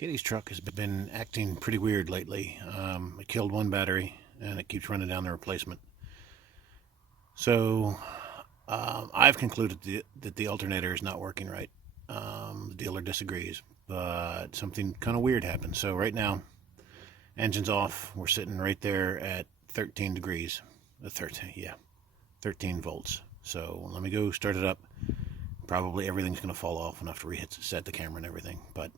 Katie's truck has been acting pretty weird lately. It killed one battery and it keeps running down the replacement. So I've concluded that the alternator is not working right. The dealer disagrees, but something kind of weird happened. So right now, engine's off. We're sitting right there at 13 degrees. 13 volts. So let me go start it up. Probably everything's going to fall off enough to reset the camera and everything, but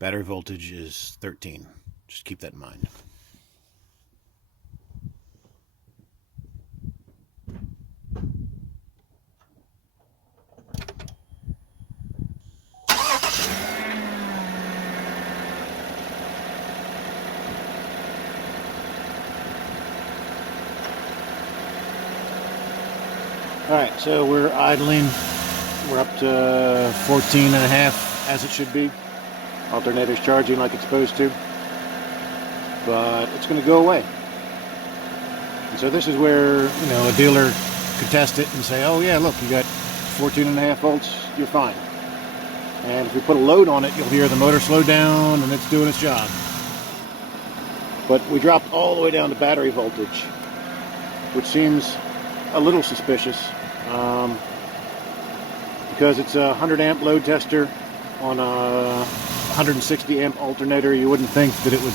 battery voltage is 13. Just keep that in mind. Alright, so we're idling. We're up to 14 and a half as it should be. Alternator's charging like it's supposed to, but it's going to go away. And so this is where, a dealer could test it and say, oh yeah, look, you got 14 and a half volts, you're fine. And if we put a load on it, you'll hear the motor slow down and it's doing its job. But we dropped all the way down to battery voltage, which seems a little suspicious, because it's a 100 amp load tester on a 160 amp alternator. You wouldn't think that it would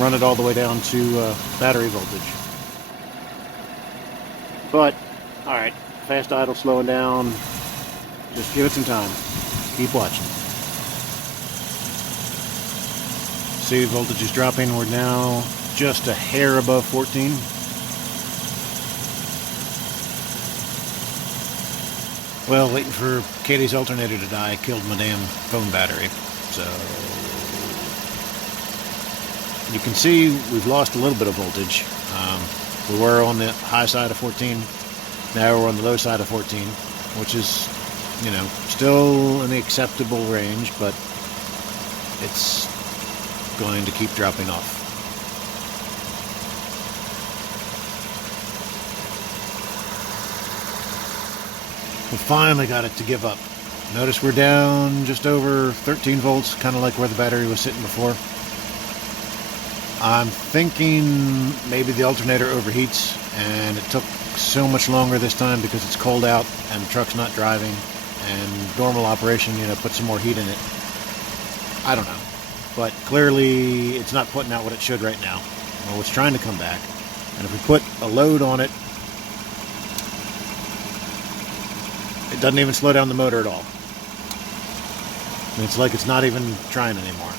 run it all the way down to battery voltage. But, alright, fast idle slowing down. Just give it some time. Keep watching. See, voltage is dropping. We're now just a hair above 14. Well, waiting for Katie's alternator to die killed my damn phone battery. So you can see we've lost a little bit of voltage. We were on the high side of 14. Now we're on the low side of 14, which is, still in the acceptable range, but it's going to keep dropping off. We finally got it to give up. Notice we're down just over 13 volts, kind of like where the battery was sitting before. I'm thinking maybe the alternator overheats, and it took so much longer this time because it's cold out and the truck's not driving, and normal operation, put some more heat in it. I don't know. But clearly it's not putting out what it should right now. Well, it's trying to come back. And if we put a load on it, it doesn't even slow down the motor at all. It's like it's not even trying anymore.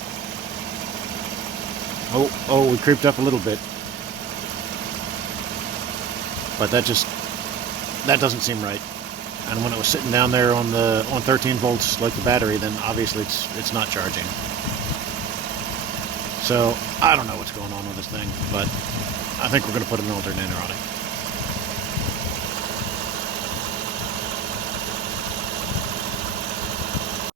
Oh, we creeped up a little bit. But that doesn't seem right. And when it was sitting down there on 13 volts like the battery, then obviously it's not charging. So I don't know what's going on with this thing, but I think we're going to put an alternator on it.